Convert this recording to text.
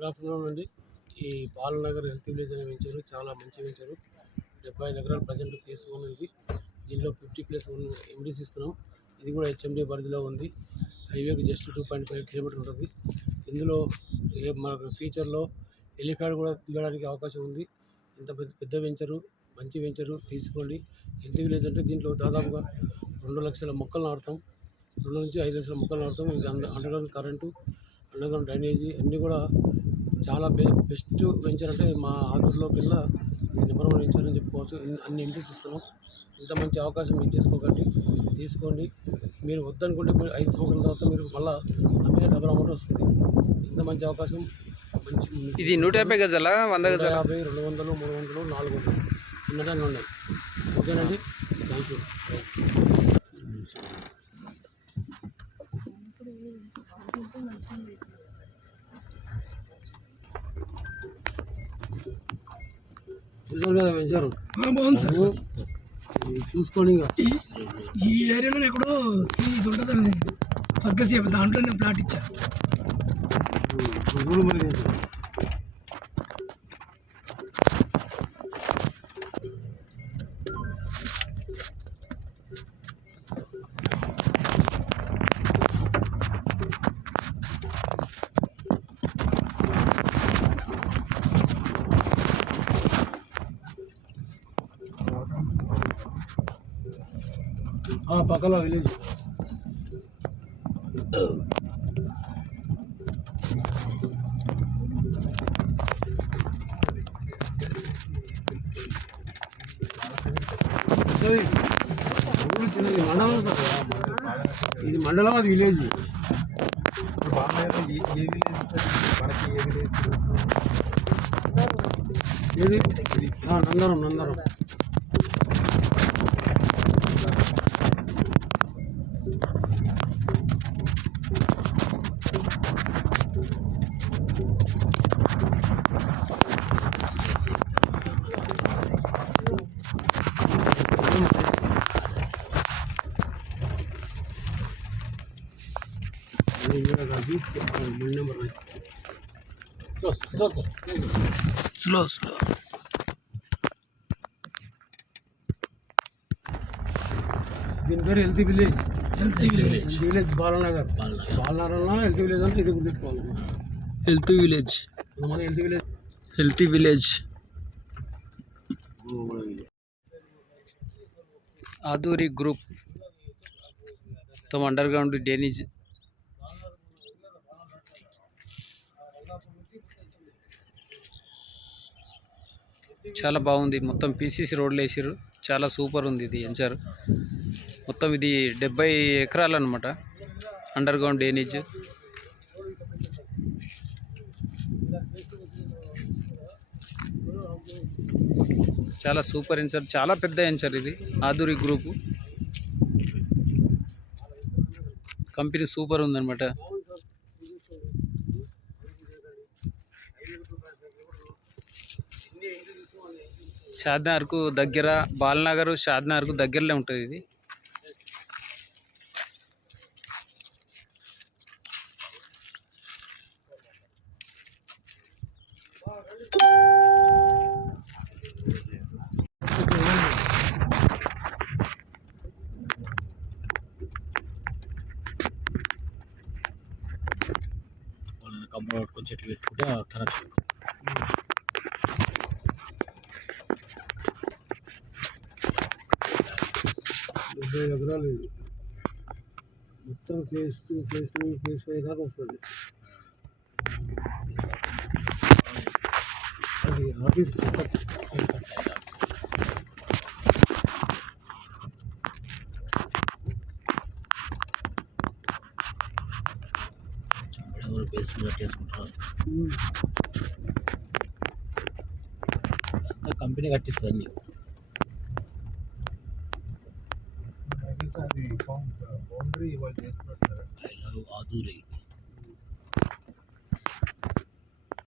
Good afternoon అండి. ఈ Balanagar health village అనే వెంచరు చాలా మంచి వెంచరు. 75 ఎకరాలు ప్రజెంట్ ఫేస్ 1 ఇది. దీనిలో 50+1 ఎండీస్ ఇస్తున్నాం. ఇది కూడా హెచ్ఎండి పరిధిలో ఉంది. హైవేకి జస్ట్ 2.5 కిలోమీటర్ ఉంటుంది. ఇందులో మనకు ఫ్యూచర్లో హెలిప్యాడ్ కూడా దిగడానికి అవకాశం ఉంది. ఇంత పెద్ద వెంచరు, మంచి వెంచరు తీసుకోండి. హెల్త్ విలేజ్ అంటే దీంట్లో దాదాపుగా 2 లక్షల మొక్కలు నాటుతాం. 2 నుంచి 5 లక్షల మొక్కలు నాటుతాం. ఇంకా అండర్గ్రౌండ్ కరెంటు, అండర్గ్రౌండ్ డ్రైనేజీ అన్నీ కూడా చాలా బెస్ట్ వెంచర్. అంటే మా ఆదూరులోకెల్లా నెంబర్ 1 వెంచర్ అని చెప్పుకోవచ్చు. అన్ని ఎంట్రీస్ ఇస్తున్నాం. ఇంత మంచి అవకాశం మిస్ చేసుకోకండి, తీసుకోండి. మీరు వద్దనుకుంటే మీరు 5 సంవత్సరాల తర్వాత మీరు మళ్ళీ అమ్మిన డబుల్ అమౌంట్ వస్తుంది. ఇంత మంచి అవకాశం మంచి ఇది 150 గజాల 100 గజాల 150, 200, 300, 400 చిన్నటాన్ని ఉన్నాయి. ఓకేనండి, థ్యాంక్ యూ. వెంచరు బాగుంది సార్. చూసుకోండి. ఈ ఏరియాలో ఎక్కడో ఇది ఉంటుంది స్వర్గసీమ, దాంట్లో నేను ప్లాట్ ఇచ్చా. పక్కన విలేజ్. ఇది మండలం, అది విలేజ్. ఏది నందరం. స్లో దీని పేరు హెల్తీ విలేజ్. విలేజ్ బాలనగర్లో హెల్తీ విలేజ్ అంటే ఇది గుర్తుపెట్టుకోవాలి. హెల్తీ విలేజ్ ఆదూరి గ్రూప్ మొత్తం అండర్గ్రౌండ్ డ్రైనేజ్ చాలా బాగుంది. మొత్తం పీసీసీ రోడ్లు వేసారు. చాలా సూపర్ ఉంది ఇది వెంచర్. మొత్తం ఇది 70 ఎకరాలు అనమాట. అండర్గ్రౌండ్ డ్రైనేజ్ చాలా సూపర్ వెంచర్, చాలా పెద్ద వెంచర్ ఇది. ఆదూరి గ్రూపు కంపెనీ సూపర్ ఉందన్నమాట. షాద్నగర్కు దగ్గర, బాలనగర్ షాద్నగర్కు దగ్గరలో ఉంటుంది ఇది. కంపెనీ పట్టుకొని చెట్లు పెట్టుకుంటే కనెక్షన్. ఎకరాలు మొత్తం ఫేస్ 2, ఫేస్ 3, ఫేస్ 5 దాకా వస్తుంది. అది ఆఫీస్ బేస్మెంట్ కట్టేసుకుంటున్నారు. కంపెనీ కట్టిస్తుంది. బౌండరీ వాళ్ళు చేసుకున్నారు సార్. I love Aduri.